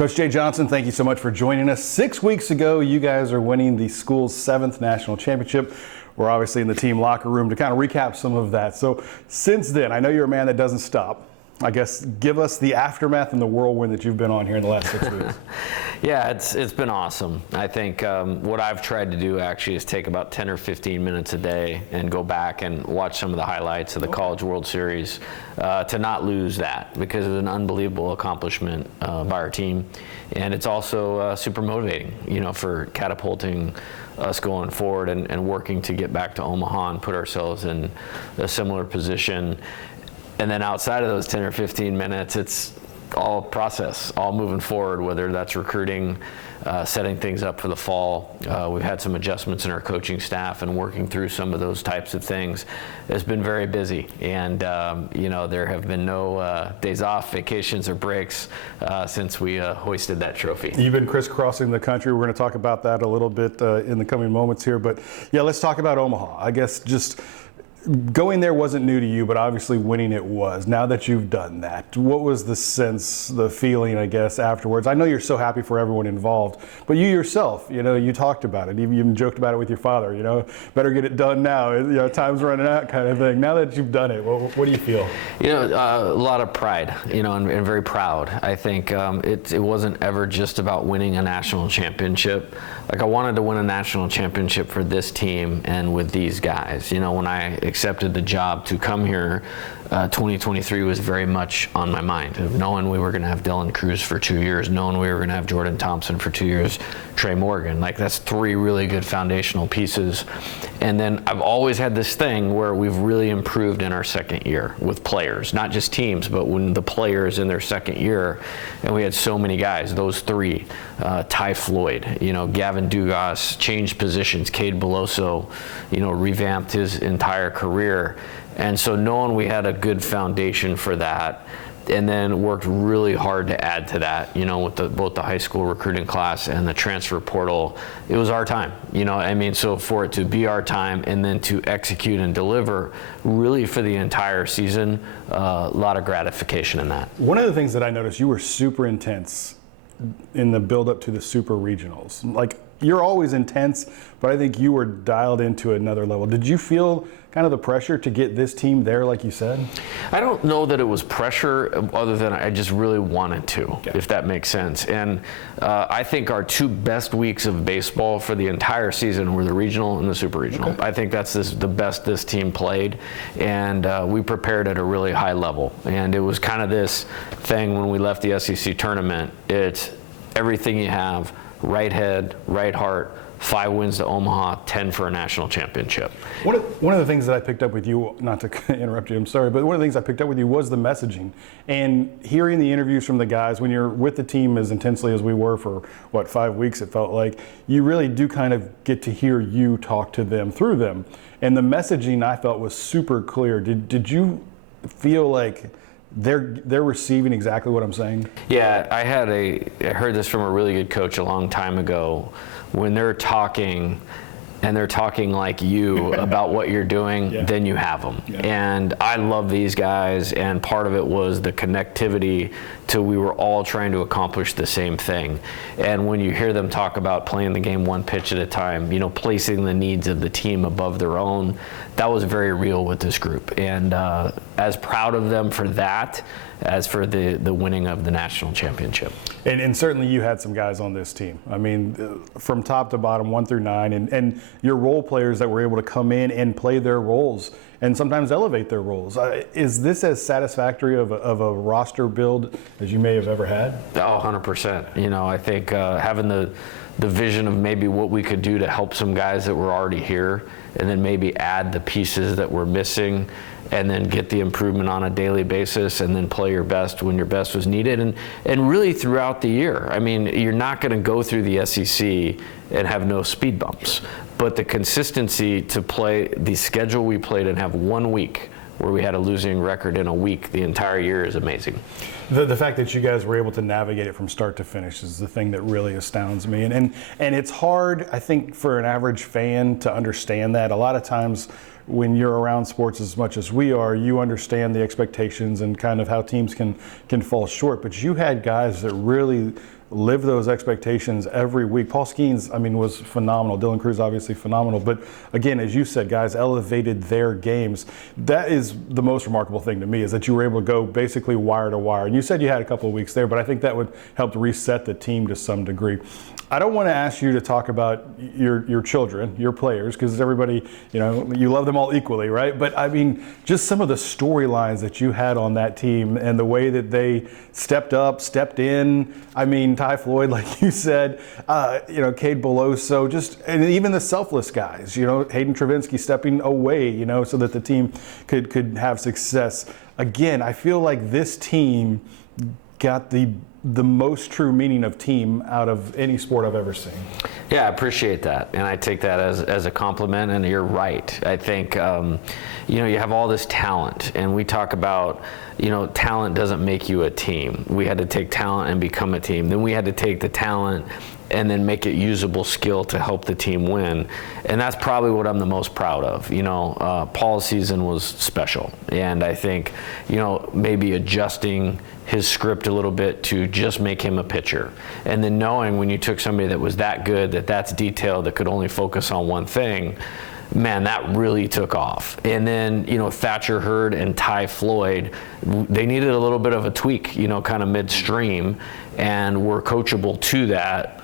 Coach Jay Johnson, thank you so much for joining us. 6 weeks ago, you guys are winning the school's 7th national championship. We're obviously in the team locker room to kind of recap some of that. So since then, I know you're a man that doesn't stop. I guess give us the aftermath and the whirlwind that you've been on here in the last 6 weeks. Yeah, it's been awesome. I think what I've tried to do actually is take about 10 or 15 minutes a day and go back and watch some of the highlights of the College World Series to not lose that, because it's an unbelievable accomplishment by our team. And it's also super motivating, for catapulting us going forward and working to get back to Omaha and put ourselves in a similar position. And then outside of those 10 or 15 minutes, it's all process, all moving forward, whether that's recruiting, setting things up for the fall. We've had some adjustments in our coaching staff and working through some of those types of things. It's been very busy, and there have been no days off, vacations, or breaks since we hoisted that trophy. You've been crisscrossing the country. We're going to talk about that a little bit in the coming moments here, but yeah, let's talk about Omaha. I guess just going there wasn't new to you, but obviously winning it was. Now that you've done that, what was the sense, the feeling, I guess, afterwards? I know you're so happy for everyone involved, but you yourself, you talked about it. You even joked about it with your father, better get it done now. Time's running out kind of thing. Now that you've done it, what do you feel? A lot of pride, and very proud. I think it wasn't ever just about winning a national championship. Like, I wanted to win a national championship for this team and with these guys. When I accepted the job to come here, 2023 was very much on my mind, of knowing we were going to have Dylan Cruz for 2 years, knowing we were going to have Jordan Thompson for 2 years, Trey Morgan. Like, that's 3 really good foundational pieces. And then I've always had this thing where we've really improved in our second year with players, not just teams, but when the players in their second year, and we had so many guys, those 3, Ty Floyd, Gavin Dugas, changed positions, Cade Beloso, revamped his entire career. And so knowing we had a good foundation for that, and then worked really hard to add to that, with both the high school recruiting class and the transfer portal, it was our time. So for it to be our time and then to execute and deliver really for the entire season, a lot of gratification in that. One of the things that I noticed, you were super intense in the build up to the super regionals. Like, you're always intense, but I think you were dialed into another level. Did you feel kind of the pressure to get this team there, like you said? I don't know that it was pressure, other than I just really wanted to, okay, if that makes sense. And I think our 2 best weeks of baseball for the entire season were the regional and the super regional. Okay. I think that's the best this team played, and we prepared at a really high level. And it was kind of this thing when we left the SEC tournament. It's everything you have, right head, right heart, 5 wins to Omaha, 10 for a national championship. One of the things that I picked up with you, not to interrupt you, I'm sorry, but one of the things I picked up with you was the messaging. And hearing the interviews from the guys, when you're with the team as intensely as we were for, 5 weeks, it felt like, you really do kind of get to hear you talk to them through them. And the messaging, I felt, was super clear. Did you feel like they're receiving exactly what I'm saying? Yeah, I heard this from a really good coach a long time ago. When they're talking, and they're talking like you about what you're doing, yeah, then you have them. Yeah. And I love these guys, and part of it was the connectivity to we were all trying to accomplish the same thing. And when you hear them talk about playing the game 1 pitch at a time, placing the needs of the team above their own, that was very real with this group. And as proud of them for that as for the winning of the national championship. And certainly you had some guys on this team. I mean, from top to bottom, 1 through 9, and your role players that were able to come in and play their roles and sometimes elevate their roles. Is this as satisfactory of a roster build as you may have ever had? Oh, 100%. I think having the vision of maybe what we could do to help some guys that were already here, and then maybe add the pieces that we're missing, and then get the improvement on a daily basis, and then play your best when your best was needed, and really throughout the year. I mean, you're not going to go through the SEC and have no speed bumps, but the consistency to play the schedule we played and have 1 week where we had a losing record in a week the entire year is amazing. The fact that you guys were able to navigate it from start to finish is the thing that really astounds me. And it's hard, I think, for an average fan to understand that. A lot of times when you're around sports as much as we are, you understand the expectations and kind of how teams can fall short. But you had guys that really live those expectations every week. Paul Skeens, I mean, was phenomenal. Dylan Cruz, obviously phenomenal. But again, as you said, guys elevated their games. That is the most remarkable thing to me, is that you were able to go basically wire to wire. And you said you had a couple of weeks there, but I think that would help reset the team to some degree. I don't want to ask you to talk about your children, your players, because everybody, you love them all equally, right? But I mean, just some of the storylines that you had on that team and the way that they stepped up, stepped in. I mean, Ty Floyd, like you said, Cade Beloso, and even the selfless guys, Hayden Travinski stepping away, so that the team could have success. Again, I feel like this team got the most true meaning of team out of any sport I've ever seen. Yeah, I appreciate that, and I take that as a compliment, and you're right. I think, you have all this talent, and we talk about, talent doesn't make you a team. We had to take talent and become a team. Then we had to take the talent and then make it usable skill to help the team win. And that's probably what I'm the most proud of. Paul's season was special. And I think, maybe adjusting his script a little bit to just make him a pitcher. And then knowing when you took somebody that was that good, that's detailed, that could only focus on one thing, man, that really took off. And then, Thatcher Hurd and Ty Floyd, they needed a little bit of a tweak, kind of midstream, and were coachable to that.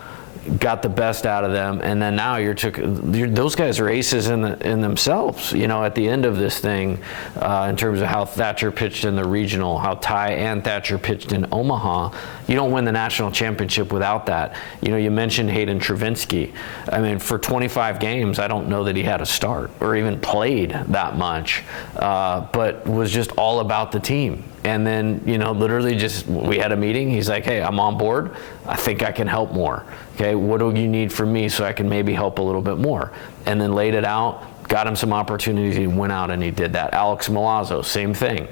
Got the best out of them, and then now those guys are aces in themselves. At the end of this thing, in terms of how Thatcher pitched in the regional, how Ty and Thatcher pitched in Omaha. You don't win the national championship without that. You mentioned Hayden Travinski. I mean, for 25 games, I don't know that he had a start or even played that much, but was just all about the team. And then, literally we had a meeting. He's like, hey, I'm on board. I think I can help more. Okay, what do you need from me so I can maybe help a little bit more? And then laid it out, got him some opportunities. He went out and he did that. Alex Milazzo, same thing.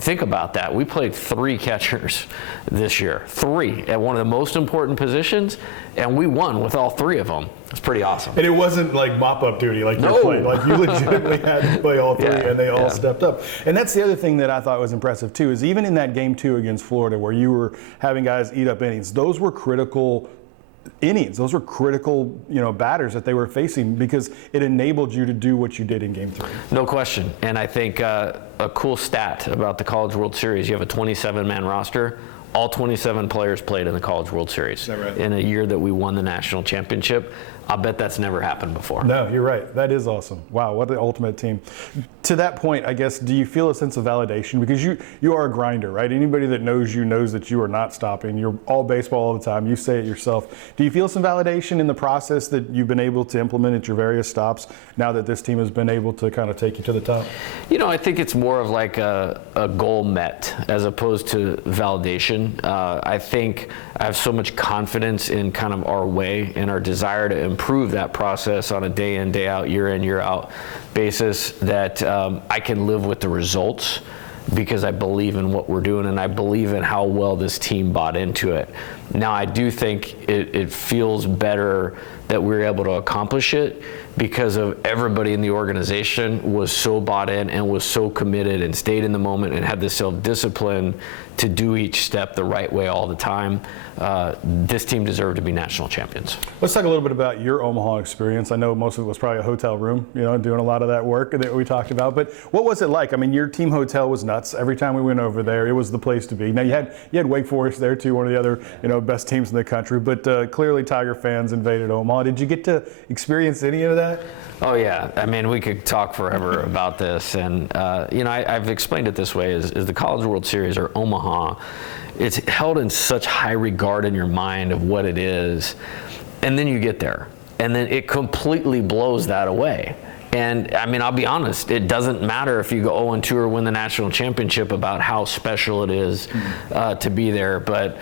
Think about that. We played 3 catchers this year, 3 at one of the most important positions, and we won with all 3 of them. It's pretty awesome. And it wasn't like mop-up duty like you played. Like you legitimately had to play all 3, and they all stepped up. And that's the other thing that I thought was impressive too, is even in that game 2 against Florida, where you were having guys eat up innings, those were critical innings. Those were critical, batters that they were facing, because it enabled you to do what you did in game 3. No question. And I think a cool stat about the College World Series, you have a 27-man roster. All 27 players played in the College World Series. Is that right? In a year that we won the national championship. I'll bet that's never happened before. No, you're right. That is awesome. Wow, what the ultimate team. To that point, I guess, do you feel a sense of validation? Because you are a grinder, right? Anybody that knows you knows that you are not stopping. You're all baseball all the time. You say it yourself. Do you feel some validation in the process that you've been able to implement at your various stops now that this team has been able to kind of take you to the top? I think it's more of like a goal met as opposed to validation. I think I have so much confidence in kind of our way and our desire to improve that process on a day in, day out, year in, year out basis that I can live with the results, because I believe in what we're doing and I believe in how well this team bought into it. Now, I do think it feels better that we were able to accomplish it because of everybody in the organization was so bought in and was so committed and stayed in the moment and had the self-discipline to do each step the right way all the time. This team deserved to be national champions. Let's talk a little bit about your Omaha experience. I know most of it was probably a hotel room, doing a lot of that work that we talked about. But what was it like? I mean, your team hotel was nuts. Every time we went over there, it was the place to be. Now, you had Wake Forest there too, one of the other best teams in the country. But clearly, Tiger fans invaded Omaha. Did you get to experience any of that? Oh yeah, I mean, we could talk forever about this, and I've explained it this way: is the College World Series or Omaha, it's held in such high regard in your mind of what it is, and then you get there, and then it completely blows that away. And I mean, I'll be honest, it doesn't matter if you go 0-2 or win the national championship about how special it is to be there. But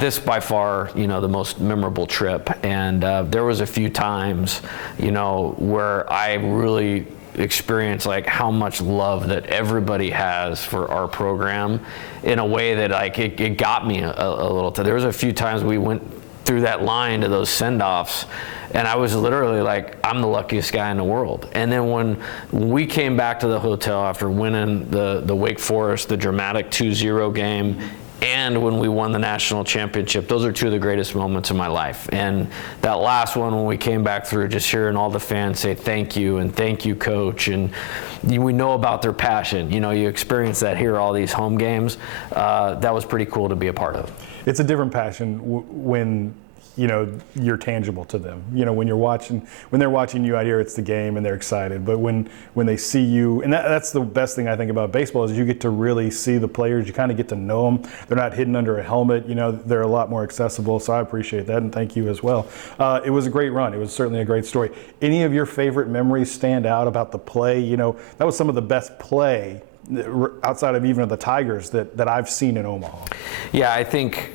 this by far, the most memorable trip. And there was a few times, where I really experienced like how much love that everybody has for our program in a way that it got me a little. There was a few times we went through that line to those send-offs, and I was literally like, I'm the luckiest guy in the world. And then when we came back to the hotel after winning the Wake Forest, the dramatic 2-0 game and when we won the national championship. Those are two of the greatest moments of my life. And that last one, when we came back through, just hearing all the fans say thank you and thank you, coach, and we know about their passion. You know, you experience that here, all these home games. That was pretty cool to be a part of. It's a different passion when you know you're tangible to them. You know, when they're watching you out here, it's the game and they're excited. But when they see you, and that's the best thing I think about baseball, is you get to really see the players. You kind of get to know them. They're not hidden under a helmet. You know, they're a lot more accessible. So I appreciate that, and thank you as well. It was a great run. It was certainly a great story. Any of your favorite memories stand out about the play? You know, that was some of the best play outside of even of the Tigers that I've seen in Omaha. Yeah, I think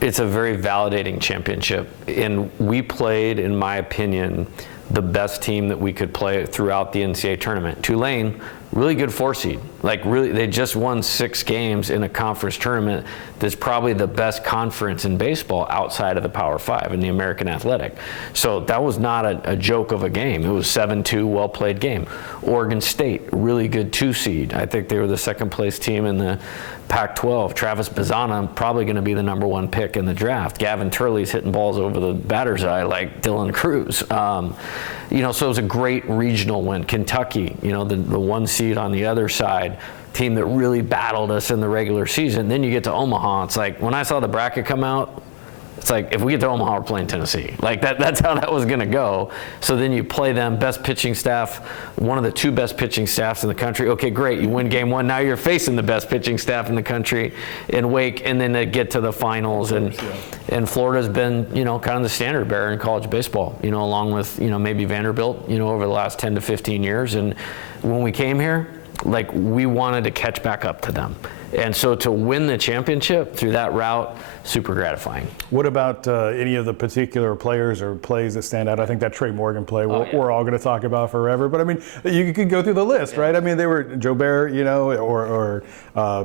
it's a very validating championship, and we played, in my opinion, the best team that we could play throughout the NCAA tournament. Tulane, really good 4 seed. Like, really, they just won 6 games in a conference tournament that's probably the best conference in baseball outside of the Power 5 in the American Athletic. So that was not a joke of a game. It was 7-2, well-played game. Oregon State, really good 2 seed. I think they were the second place team in the Pac-12. Travis Bazzana, probably going to be the #1 pick in the draft. Gavin Turley's hitting balls over the batter's eye like Dylan Cruz. You know, so it was a great regional win. Kentucky, you know, the 1 seed on the other side, team that really battled us in the regular season. Then you get to Omaha. It's like, when I saw the bracket come out, it's like, if we get to Omaha, we're playing Tennessee. Like, that's how that was going to go. So then you play them, best pitching staff, one of the 2 best pitching staffs in the country. Okay, great, you win game 1. Now you're facing the best pitching staff in the country in Wake, and then they get to the finals. And Florida's been, you know, kind of the standard bearer in college baseball, you know, along with, you know, maybe Vanderbilt, you know, over the last 10 to 15 years. And when we came here, like, we wanted to catch back up to them. And so to win the championship through that route, super gratifying. What about any of the particular players or plays that stand out? I think that Trey Morgan play we're all going to talk about forever. But I mean, you could go through the list, right? I mean, they were Joe Bear, you know, or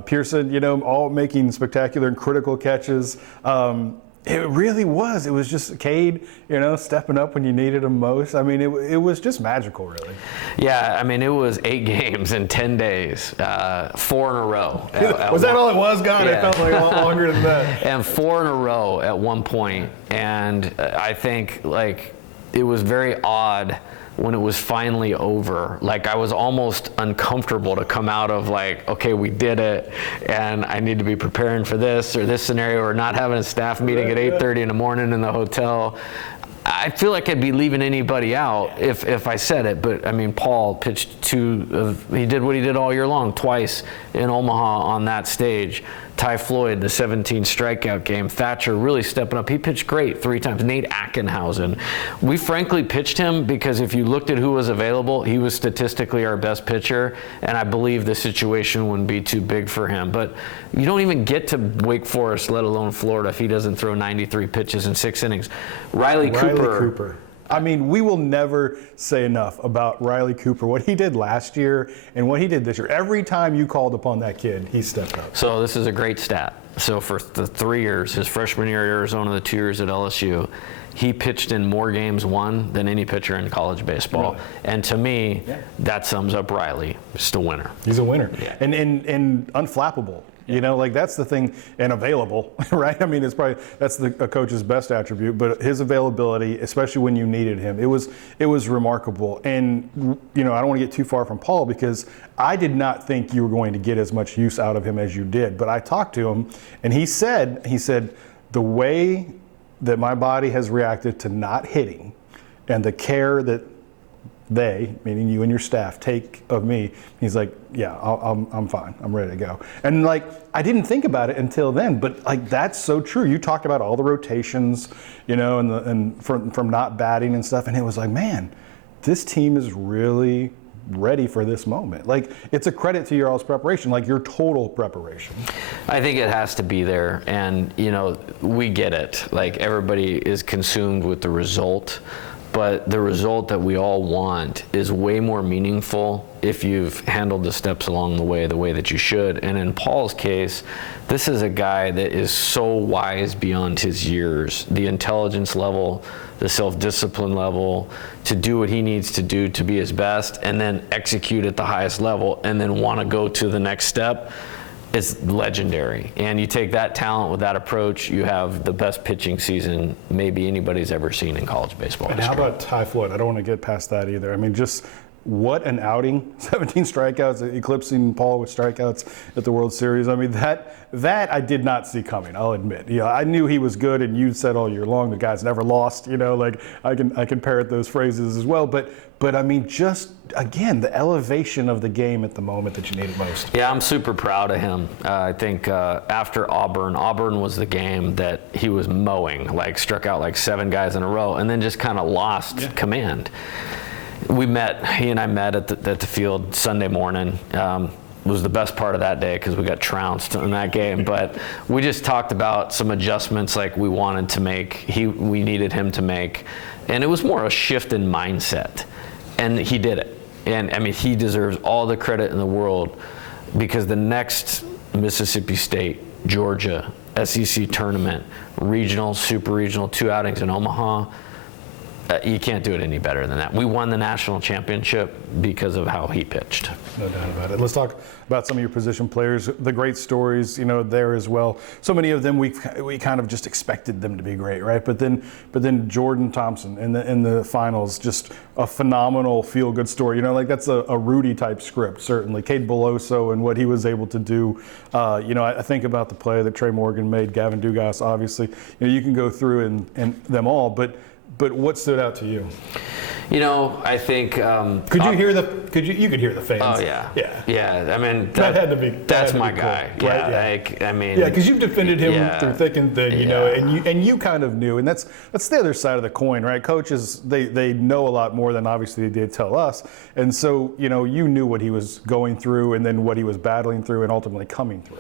Pearson, you know, all making spectacular and critical catches. It really was. It was just Cade, you know, stepping up when you needed him most. I mean, it was just magical, really. Yeah, I mean, it was 8 games in 10 days, 4 in a row. Was that all it was? God, yeah. It felt like a lot longer than that. And 4 in a row at one point. And I think, like, it was very odd when it was finally over. Like, I was almost uncomfortable to come out of, like, okay, we did it, and I need to be preparing for this or this scenario, or not having a staff meeting at 8:30 in the morning in the hotel. I feel like I'd be leaving anybody out if I said it, but I mean, Paul pitched he did what he did all year long, twice in Omaha on that stage. Ty Floyd, the 17 strikeout game. Thatcher really stepping up. He pitched great 3 times. Nate Eckenhausen. We frankly pitched him because if you looked at who was available, he was statistically our best pitcher, and I believe the situation wouldn't be too big for him. But you don't even get to Wake Forest, let alone Florida, if he doesn't throw 93 pitches in 6 innings. Riley Cooper. I mean, we will never say enough about Riley Cooper, what he did last year and what he did this year. Every time you called upon that kid, he stepped up. So this is a great stat. So for the 3 years, his freshman year at Arizona, the 2 years at LSU, he pitched in more games won than any pitcher in college baseball. Really? And to me, that sums up Riley. Just a winner. He's a winner. Yeah. And unflappable. You know, like, that's the thing, and available, right? I mean, that's a coach's best attribute, but his availability, especially when you needed him, it was remarkable. And, you know, I don't want to get too far from Paul, because I did not think you were going to get as much use out of him as you did. But I talked to him, and he said, the way that my body has reacted to not hitting and the care that they, meaning you and your staff, take of me, he's like, yeah, I'm fine. I'm ready to go. And, like, I didn't think about it until then, but, like, that's so true. You talked about all the rotations, you know, and from not batting and stuff, and it was like, man, this team is really ready for this moment. Like, it's a credit to your all's preparation, like your total preparation. I think it has to be there, and, you know, we get it. Like, everybody is consumed with the result. But the result that we all want is way more meaningful if you've handled the steps along the way that you should. And in Paul's case, this is a guy that is so wise beyond his years. The intelligence level, the self-discipline level, to do what he needs to do to be his best, and then execute at the highest level, and then want to go to the next step. is legendary. And you take that talent with that approach, you have the best pitching season maybe anybody's ever seen in college baseball. And how about Ty Floyd? I don't want to get past that either. I mean, just what an outing. 17 strikeouts, eclipsing Paul with strikeouts at the World Series. I mean, that I did not see coming, I'll admit. You know, I knew he was good, and you said all year long the guy's never lost. You know, like I can parrot those phrases as well. But I mean, just again, the elevation of the game at the moment that you needed most. Yeah, I'm super proud of him. I think after Auburn was the game that he was mowing, like struck out like 7 guys in a row, and then just kind of lost command. He and I met at the field Sunday morning. Was the best part of that day because we got trounced in that game. But we just talked about some adjustments like we wanted to make, we needed him to make. And it was more a shift in mindset. And he did it. And I mean, he deserves all the credit in the world because the next Mississippi State, Georgia, SEC tournament, regional, super regional, 2 outings in Omaha, you can't do it any better than that. We won the national championship because of how he pitched. No doubt about it. Let's talk about some of your position players, the great stories, you know, there as well. So many of them we kind of just expected them to be great, right? But then Jordan Thompson in the finals, just a phenomenal feel-good story. You know, like that's a Rudy type script, certainly. Cauble and what he was able to do. You know, I think about the play that Trey Morgan made, Gavin Dugas, obviously. You know, you can go through and them all, but what stood out to you? You know, I think. Could you hear you could hear the fans? Oh yeah. Yeah. I mean, that had to be. That's my guy. Cool, yeah. Right? Like, I mean. Yeah, because you've defended him through thick and thin, you know, and you kind of knew, and that's the other side of the coin, right? Coaches, they know a lot more than obviously they did tell us, and so you know, you knew what he was going through, and then what he was battling through, and ultimately coming through.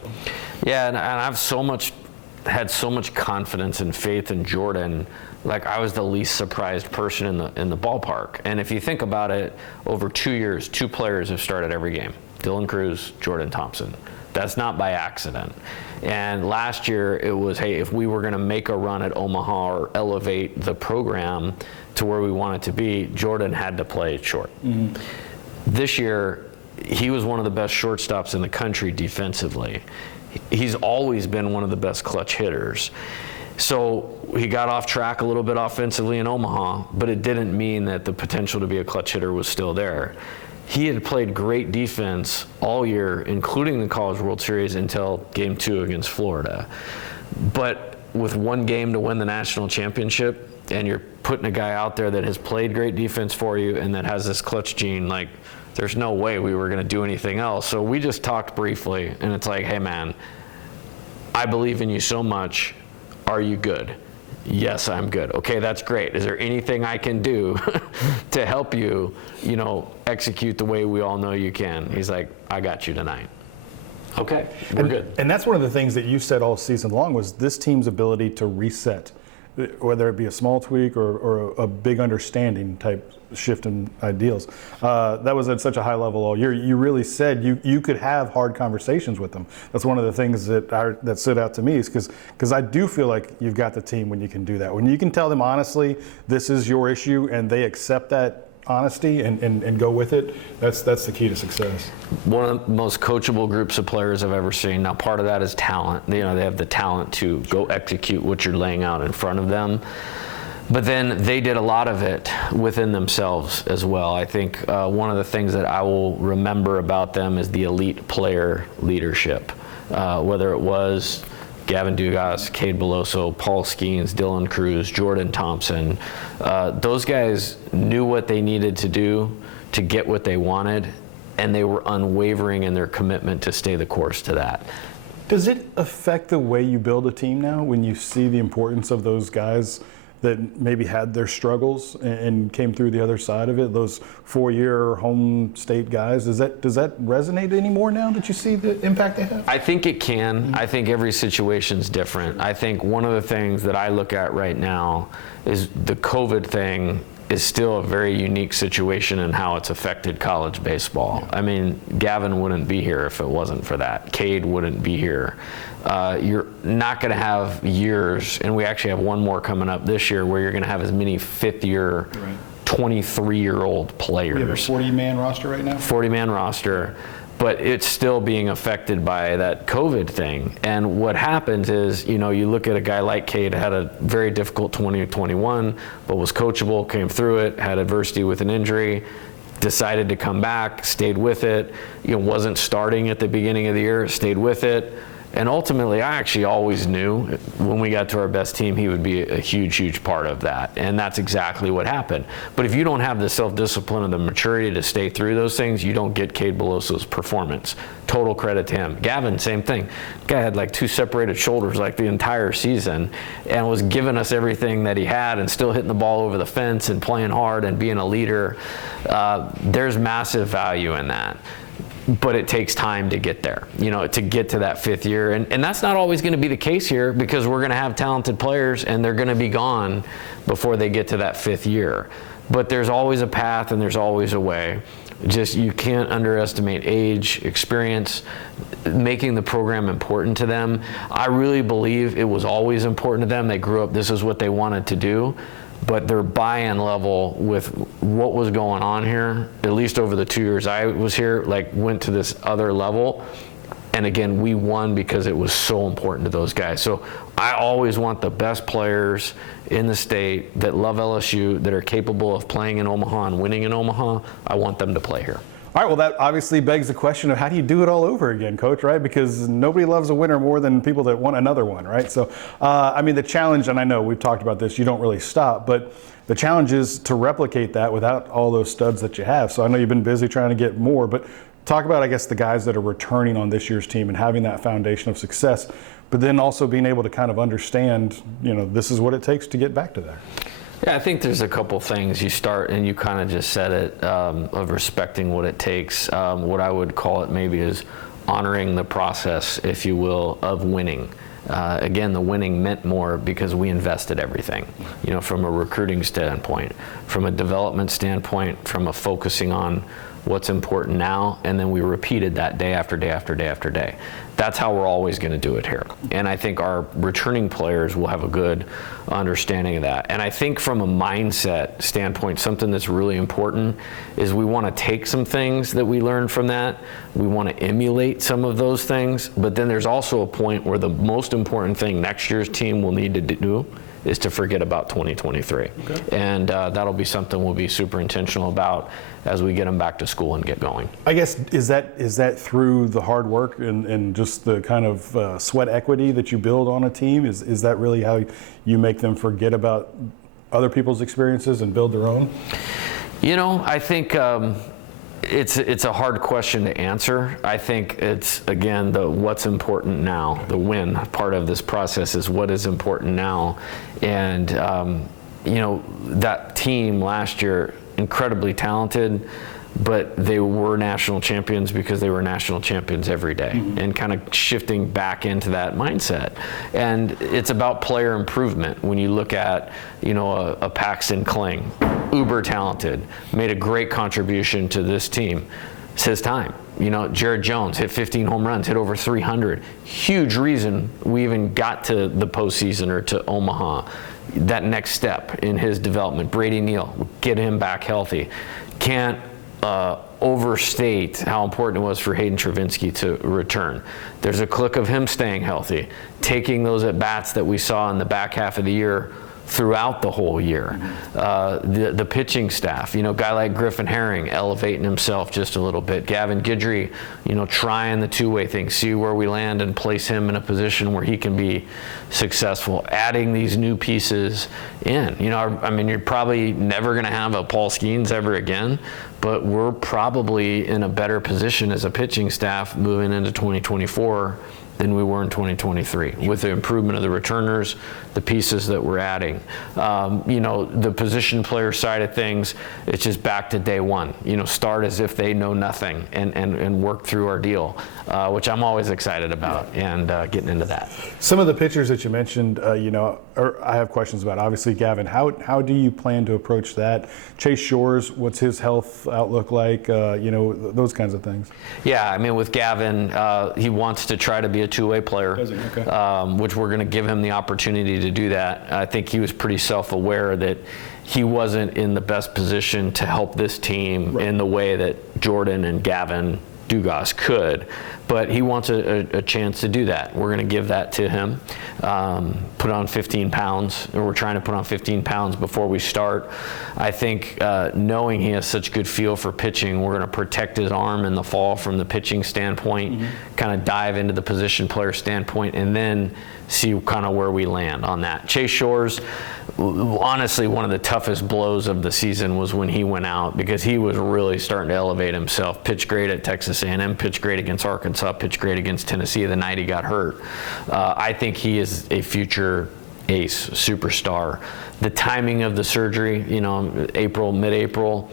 Yeah, and I've had so much confidence and faith in Jordan. Like I was the least surprised person in the ballpark. And if you think about it, over 2 years, 2 players have started every game. Dylan Cruz, Jordan Thompson. That's not by accident. And last year it was, hey, if we were going to make a run at Omaha or elevate the program to where we want it to be, Jordan had to play short. Mm-hmm. This year, he was one of the best shortstops in the country defensively. He's always been one of the best clutch hitters. So he got off track a little bit offensively in Omaha, but it didn't mean that the potential to be a clutch hitter was still there. He had played great defense all year, including the College World Series until Game 2 against Florida. But with 1 game to win the national championship, and you're putting a guy out there that has played great defense for you and that has this clutch gene, like there's no way we were going to do anything else. So we just talked briefly, and it's like, hey man, I believe in you so much. Are you good? Yes, I'm good. Okay, that's great. Is there anything I can do to help you, you know, execute the way we all know you can? He's like, I got you tonight. Okay, we're good. And that's one of the things that you said all season long was this team's ability to reset, whether it be a small tweak or a big understanding type shift in ideals. That was at such a high level all year. You really said you could have hard conversations with them. That's one of the things that stood out to me is because I do feel like you've got the team when you can do that. When you can tell them honestly, this is your issue, and they accept that honesty and go with it, that's the key to success. One of the most coachable groups of players I've ever seen. Now, part of that is talent. You know, they have the talent to go execute what you're laying out in front of them. But then they did a lot of it within themselves as well. I think one of the things that I will remember about them is the elite player leadership. Whether it was Gavin Dugas, Cade Beloso, Paul Skeens, Dylan Cruz, Jordan Thompson, those guys knew what they needed to do to get what they wanted, and they were unwavering in their commitment to stay the course to that. Does it affect the way you build a team now when you see the importance of those guys that maybe had their struggles and came through the other side of it, those 4-year home state guys? Does that resonate anymore now that you see the impact they have? I think it can. Mm-hmm. I think every situation's different. I think one of the things that I look at right now is the COVID thing is still a very unique situation in how it's affected college baseball. Yeah. I mean, Gavin wouldn't be here if it wasn't for that. Cade wouldn't be here. You're not going to have years, and we actually have one more coming up this year, where you're going to have as many fifth-year, 23-year-old players. We have a 40-man roster right now? 40-man roster. but it's still being affected by that COVID thing. And what happens is, you look at a guy like Cade, had a very difficult 2021, but was coachable, came through it, had adversity with an injury, decided to come back, stayed with it, wasn't starting at the beginning of the year, stayed with it. And ultimately, I actually always knew when we got to our best team, he would be a huge, huge part of that. And that's exactly what happened. But if you don't have the self-discipline and the maturity to stay through those things, you don't get Cade Beloso's performance. Total credit to him. Gavin, same thing. Guy had like 2 separated shoulders like the entire season and was giving us everything that he had and still hitting the ball over the fence and playing hard and being a leader. There's massive value in that. But it takes time to get there, to get to that 5th year. And that's not always going to be the case here, because we're going to have talented players and they're going to be gone before they get to that 5th year. But there's always a path and there's always a way. Just, you can't underestimate age, experience, making the program important to them. I really believe it was always important to them. They grew up, this is what they wanted to do. But their buy-in level with what was going on here, at least over the 2 years I was here, went to this other level. And again, we won because it was so important to those guys. So I always want the best players in the state that love LSU, that are capable of playing in Omaha and winning in Omaha. I want them to play here. All right, well, that obviously begs the question of how do you do it all over again, Coach, right? Because nobody loves a winner more than people that want another one, right? So, the challenge, and I know we've talked about this, you don't really stop, but the challenge is to replicate that without all those studs that you have. So I know you've been busy trying to get more, but talk about, I guess, the guys that are returning on this year's team and having that foundation of success, but then also being able to kind of understand, this is what it takes to get back to there. Yeah, I think there's a couple things. You start, and you kind of just said it, of respecting what it takes. What I would call it maybe is honoring the process, if you will, of winning. Again, the winning meant more because we invested everything, from a recruiting standpoint, from a development standpoint, from a focusing on what's important now, and then we repeated that day after day after day after day. That's how we're always going to do it here. And I think our returning players will have a good understanding of that. And I think from a mindset standpoint, something that's really important is we want to take some things that we learned from that. We want to emulate some of those things. But then there's also a point where the most important thing next year's team will need to do is to forget about 2023. Okay. And that'll be something we'll be super intentional about as we get them back to school and get going. I guess, is that through the hard work and just the kind of sweat equity that you build on a team? Is that really how you make them forget about other people's experiences and build their own? I think it's a hard question to answer. I think it's, again, the what's important now. The win part of this process is what is important now. And, that team last year, incredibly talented, but they were national champions because they were national champions every day. Mm-hmm. And kind of shifting back into that mindset. And it's about player improvement. When you look at, a Paxton Kling, uber talented, made a great contribution to this team. It's his time. Jared Jones hit 15 home runs, hit over 300. Huge reason we even got to the postseason or to Omaha. That next step in his development. Brady Neal, get him back healthy. Can't overstate how important it was for Hayden Travinski to return. There's a click of him staying healthy, taking those at-bats that we saw in the back half of the year throughout the whole year. The pitching staff, guy like Griffin Herring elevating himself just a little bit. Gavin Guidry, trying the two-way thing, see where we land and place him in a position where he can be successful. Adding these new pieces in. You're probably never going to have a Paul Skeens ever again, but we're probably in a better position as a pitching staff moving into 2024 than we were in 2023 with the improvement of the returners, the pieces that we're adding. The position player side of things, it's just back to day one. Start as if they know nothing and work through our deal, which I'm always excited about, and getting into that. Some of the pitchers that you mentioned, I have questions about. Obviously, Gavin, how do you plan to approach that? Chase Shores, what's his health outlook like? Those kinds of things. Yeah, with Gavin, he wants to try to be a two-way player, okay. Which we're going to give him the opportunity to do that. I think he was pretty self-aware that he wasn't in the best position to help this team in the way that Jordan and Gavin Dugas could, but he wants a chance to do that. We're going to give that to him. Put on 15 pounds, or we're trying to put on 15 pounds before we start. I think knowing he has such good feel for pitching, we're going to protect his arm in the fall from the pitching standpoint, kind of dive into the position player standpoint, and then see kind of where we land on that. Chase Shores, honestly, one of the toughest blows of the season was when he went out, because he was really starting to elevate himself. Pitched great at Texas A&M, pitched great against Arkansas, pitched great against Tennessee the night he got hurt. I think he is a future ace, superstar. The timing of the surgery, mid-April,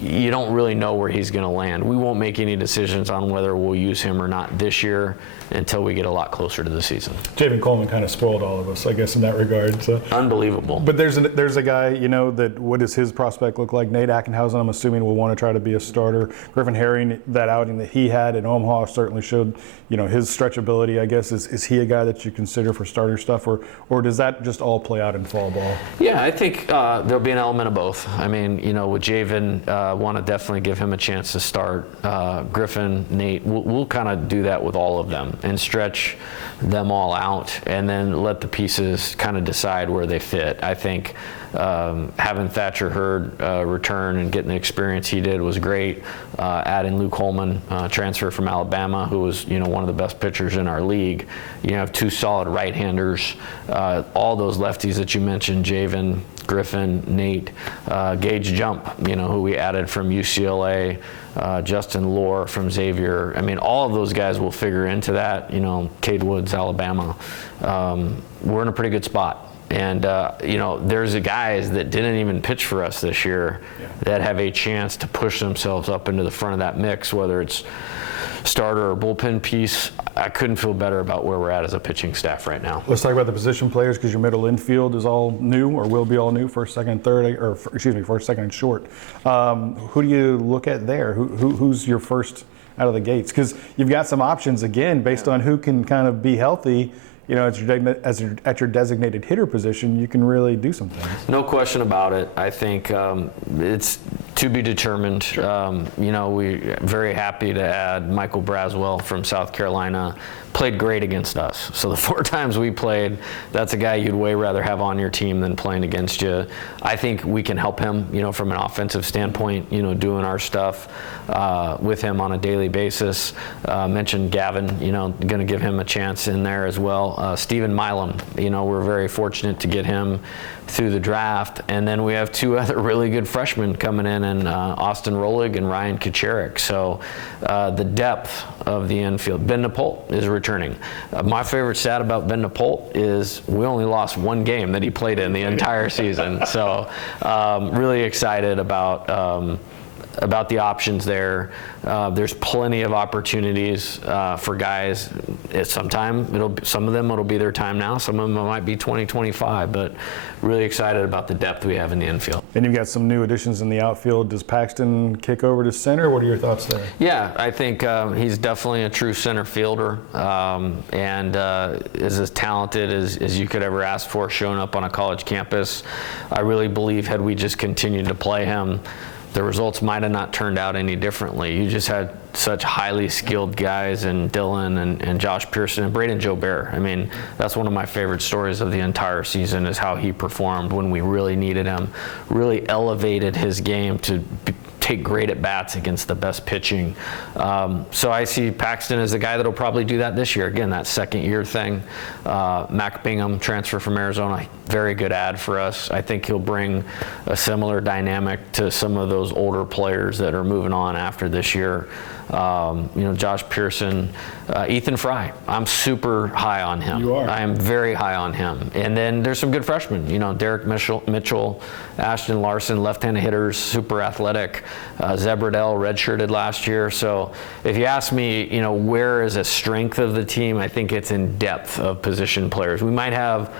you don't really know where he's going to land. We won't make any decisions on whether we'll use him or not this year until we get a lot closer to the season. Javen Coleman kind of spoiled all of us, I guess, in that regard. So. Unbelievable. But there's a guy, that what does his prospect look like? Nate Eckenhausen, I'm assuming, will want to try to be a starter. Griffin Herring, that outing that he had in Omaha certainly showed, his stretchability, I guess. Is he a guy that you consider for starter stuff, or does that just all play out in fall ball? Yeah, I think there'll be an element of both. I mean, with Javen, want to definitely give him a chance to start. Griffin, Nate, we'll kind of do that with all of them and stretch them all out, and then let the pieces kind of decide where they fit. I think having Thatcher Hurd return and getting the experience he did was great. Adding Luke Holman, transfer from Alabama, who was one of the best pitchers in our league. You have two solid right-handers. All those lefties that you mentioned, Javen, Griffin, Nate, Gage Jump, who we added from UCLA, Justin Lohr from Xavier. I mean, all of those guys will figure into that. Cade Woods, Alabama. We're in a pretty good spot. And, there's the guys that didn't even pitch for us this year that have a chance to push themselves up into the front of that mix, whether it's starter or bullpen piece. I couldn't feel better about where we're at as a pitching staff right now. Let's talk about the position players, because your middle infield is all new, or will be all new, first, second, third, first, second, and short. Who do you look at there? Who's your first out of the gates? Because you've got some options, again, based on who can kind of be healthy. At your designated hitter position, you can really do some things. No question about it. I think it's to be determined. Sure. We're very happy to add Michael Braswell from South Carolina. Played great against us. So the 4 times we played, that's a guy you'd way rather have on your team than playing against you. I think we can help him, from an offensive standpoint, doing our stuff with him on a daily basis. Mentioned Gavin, going to give him a chance in there as well. Stephen Milam, we're very fortunate to get him through the draft. And then we have 2 other really good freshmen coming in, and Austin Rolig and Ryan Kucherik. So the depth of the infield. Ben Napolt is returning. My favorite stat about Ben Napolt is we only lost 1 game that he played in the entire season. So really excited about the options there. There's plenty of opportunities for guys. Some of them it'll be their time now. Some of them might be 2025, but really excited about the depth we have in the infield. And you've got some new additions in the outfield. Does Paxton kick over to center? What are your thoughts there? Yeah, I think he's definitely a true center fielder, and is as talented as you could ever ask for, showing up on a college campus. I really believe had we just continued to play him, the results might have not turned out any differently. You just had such highly skilled guys, and Dylan and Josh Pearson and Braden Joubert. I mean, that's one of my favorite stories of the entire season, is how he performed when we really needed him. Really elevated his game to take great at bats against the best pitching. So I see Paxton as the guy that'll probably do that this year. Again, that second year thing. Mac Bingham, transfer from Arizona, very good ad for us. I think he'll bring a similar dynamic to some of those older players that are moving on after this year. Josh Pearson, Ethan Fry. I'm super high on him. You are. I am very high on him. And then there's some good freshmen. Derek Mitchell, Ashton Larson, left-handed hitters, super athletic. Zebradell redshirted last year. So if you ask me, where is a strength of the team, I think it's in depth of position players. We might have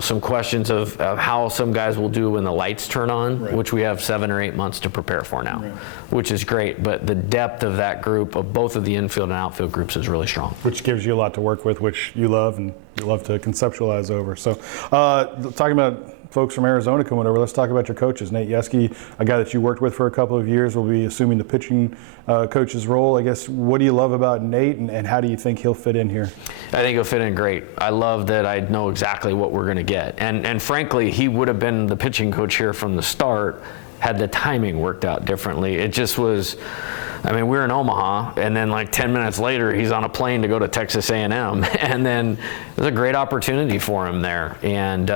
some questions of how some guys will do when the lights turn on, right, which we have 7 or 8 months to prepare for now, right, which is great. But the depth of that that group of both of the infield and outfield groups is really strong. Which gives you a lot to work with, which you love and you love to conceptualize over. So talking about folks from Arizona coming over, let's talk about your coaches. Nate Yeske, a guy that you worked with for a couple of years, will be assuming the pitching coach's role. I guess, what do you love about Nate, and how do you think he'll fit in here? I think he'll fit in great. I love that I know exactly what we're going to get. And frankly, he would have been the pitching coach here from the start had the timing worked out differently. It just was, I mean, we were in Omaha, and then like 10 minutes later, he's on a plane to go to Texas A&M. And then there's a great opportunity for him there. And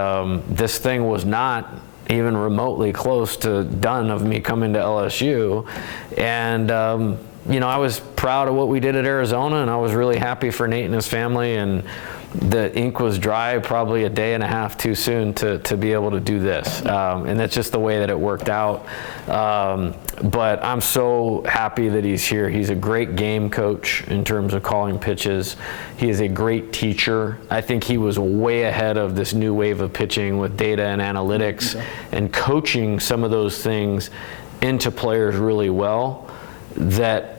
this thing was not even remotely close to done of me coming to LSU. And, you know, I was proud of what we did at Arizona, and I was really happy for Nate and his family. And the ink was dry probably a day and a half too soon to be able to do this. And that's just the way that it worked out. But I'm so happy that he's here. He's a great game coach in terms of calling pitches. He is a great teacher. I think he was way ahead of this new wave of pitching with data and analytics and coaching some of those things into players really well that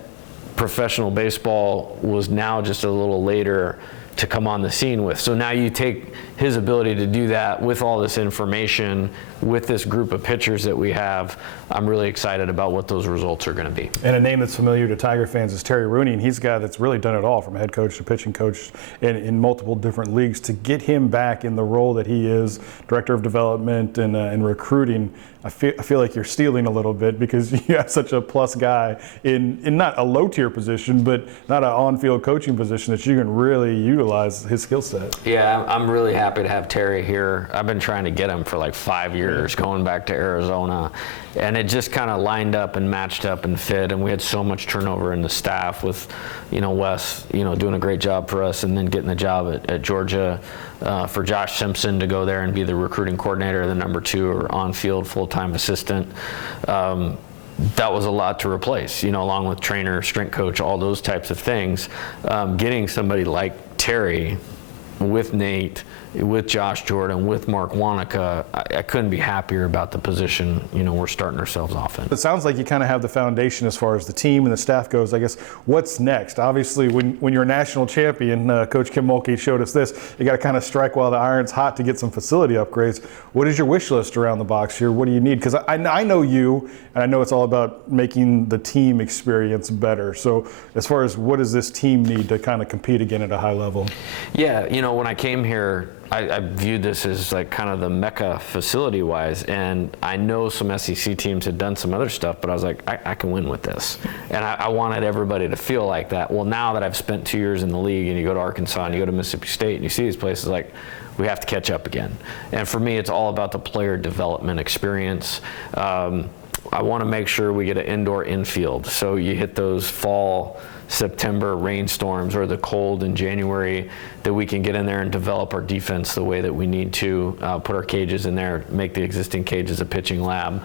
professional baseball was now just a little later to come on the scene with. So now you take his ability to do that with all this information, with this group of pitchers that we have. I'm really excited about what those results are going to be. And a name that's familiar to Tiger fans is Terry Rooney, and he's a guy that's really done it all, from head coach to pitching coach in multiple different leagues. To get him back in the role that he is, director of development and recruiting, I feel like you're stealing a little bit, because you have such a plus guy in not a low tier position, but not an on-field coaching position, that you can really utilize his skill set. Yeah, I'm really happy to have Terry here. I've been trying to get him for like 5 years, going back to Arizona, and it just kind of lined up and matched up and fit. And we had so much turnover in the staff with, you know, Wes, you know, doing a great job for us, and then getting the job at Georgia. For Josh Simpson to go there and be the recruiting coordinator, the number 2 or on-field full-time assistant. That was a lot to replace, you know, along with trainer, strength coach, all those types of things. Getting somebody like Terry with Nate, with Josh Jordan, with Mark Wanaka, I couldn't be happier about the position, you know, we're starting ourselves off in. It sounds like you kind of have the foundation as far as the team and the staff goes. I guess, what's next? Obviously, when you're a national champion, Coach Kim Mulkey showed us this, you got to kind of strike while the iron's hot to get some facility upgrades. What is your wish list around the box here? What do you need? Because I know you, and I know it's all about making the team experience better. So as far as what does this team need to kind of compete again at a high level? Yeah, you know, when I came here, I viewed this as like kind of the mecca facility-wise, and I know some SEC teams had done some other stuff, but I was like, I can win with this. And I wanted everybody to feel like that. Well, now that I've spent 2 years in the league, and you go to Arkansas and you go to Mississippi State and you see these places, like, we have to catch up again. And for me, it's all about the player development experience. I want to make sure we get an indoor infield. So you hit those fall, September rainstorms or the cold in January, that we can get in there and develop our defense the way that we need to, put our cages in there, make the existing cages a pitching lab.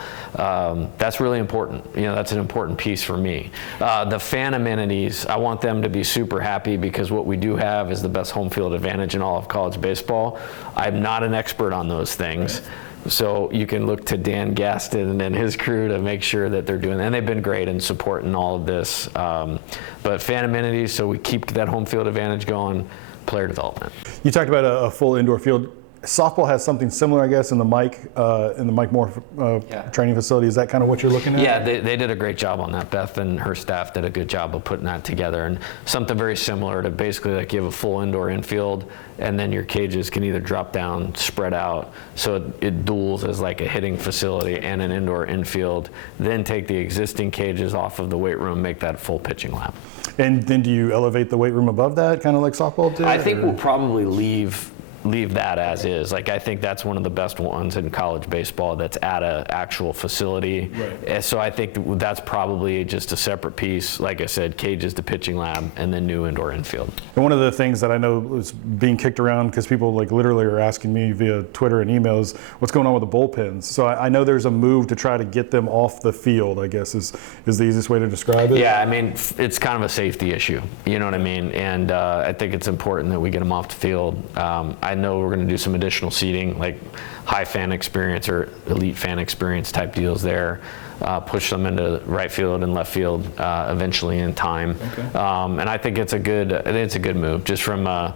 That's really important. You know, that's an important piece for me. The fan amenities, I want them to be super happy, because what we do have is the best home field advantage in all of college baseball. I'm not an expert on those things. Right. So you can look to Dan Gaston and his crew to make sure that they're doing that. And they've been great in supporting all of this. But fan amenities, so we keep that home field advantage going, player development. You talked about a full indoor field. Softball has something similar, I guess, in the Mike Moore training facility. Is that kind of what you're looking at? Yeah, they did a great job on that. Beth and her staff did a good job of putting that together, and something very similar to basically like you have a full indoor infield, and then your cages can either drop down, spread out, so it duals as like a hitting facility and an indoor infield. Then take the existing cages off of the weight room, make that full pitching lab. And then do you elevate the weight room above that, kind of like softball did? I think we'll probably leave that as is. Like, I think that's one of the best ones in college baseball that's at an actual facility. Right. So I think that's probably just a separate piece. Like I said, cages to pitching lab, and then new indoor infield. And one of the things that I know is being kicked around, because people like literally are asking me via Twitter and emails, what's going on with the bullpens? So I know there's a move to try to get them off the field, I guess is the easiest way to describe it. Yeah, I mean, it's kind of a safety issue. You know what I mean? And I think it's important that we get them off the field. I I know we're going to do some additional seating, like high fan experience or elite fan experience type deals there. Push them into right field and left field eventually in time. Okay. And I think it's a good move, just from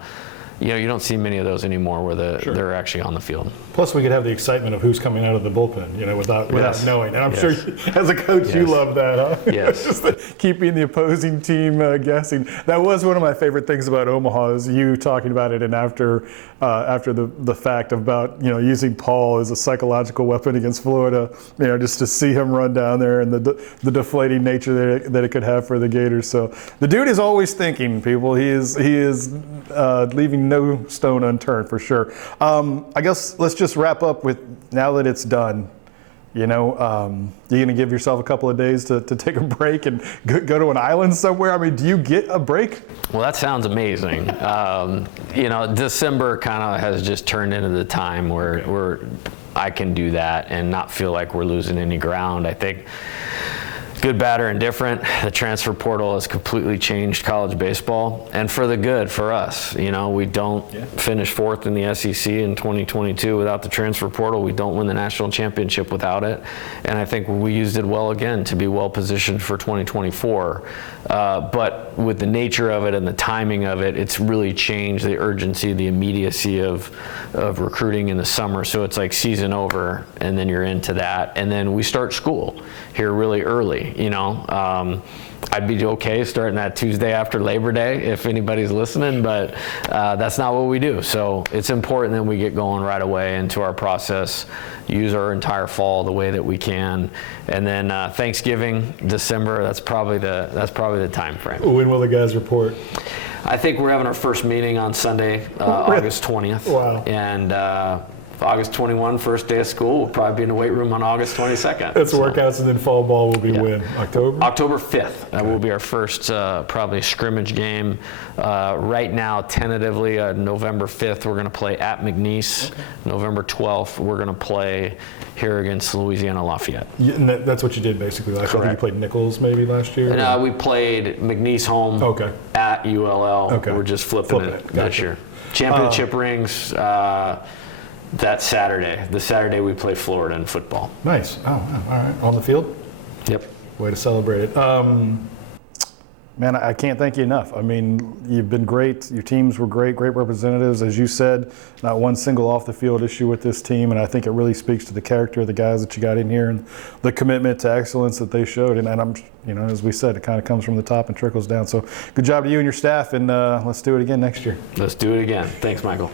you don't see many of those anymore where they're actually on the field. Plus, we could have the excitement of who's coming out of the bullpen, without knowing. And I'm sure, as a coach, you love that, huh? Yes. Just keeping the opposing team guessing. That was one of my favorite things about Omaha, is you talking about it, and after the fact about using Paul as a psychological weapon against Florida, just to see him run down there and the deflating nature that it could have for the Gators. So the dude is always thinking, people. He is leaving no stone unturned, for sure. I guess let's just wrap up with, now that it's done, you're going to give yourself a couple of days to take a break and go to an island somewhere? I mean, do you get a break? Well, that sounds amazing. December kind of has just turned into the time where I can do that and not feel like we're losing any ground. I think, good, bad, or indifferent, the transfer portal has completely changed college baseball, and for the good for us. We don't finish fourth in the SEC in 2022 without the transfer portal. We don't win the national championship without it, and I think we used it well again to be well positioned for 2024. But with the nature of it and the timing of it, it's really changed the urgency, the immediacy of recruiting in the summer. So it's like season over, and then you're into that, and then we start school here really early. I'd be okay starting that Tuesday after Labor Day if anybody's listening, but that's not what we do. So it's important that we get going right away into our process, use our entire fall the way that we can, and then Thanksgiving, December, that's probably the time frame. When will the guys report? I think we're having our first meeting on Sunday, August 20th. Wow. And August 21, first day of school. We'll probably be in the weight room on August 22nd. That's workouts, and then fall ball will be when? October? October 5th. Will be our first probably scrimmage game. Right now, tentatively, November 5th, we're going to play at McNeese. Okay. November 12th, we're going to play here against Louisiana Lafayette. Yeah, and that's what you did basically last year. I think you played Nichols maybe last year? And, we played McNeese home at ULL. Okay. We're just flipping it this year. Championship rings. That Saturday. The Saturday we play Florida in football. Nice. Oh, all right. On the field? Yep. Way to celebrate it. Man, I can't thank you enough. I mean, you've been great. Your teams were great representatives. As you said, not one single off-the-field issue with this team, and I think it really speaks to the character of the guys that you got in here and the commitment to excellence that they showed. And I'm, as we said, it kind of comes from the top and trickles down. So good job to you and your staff, and let's do it again next year. Let's do it again. Thanks, Michael.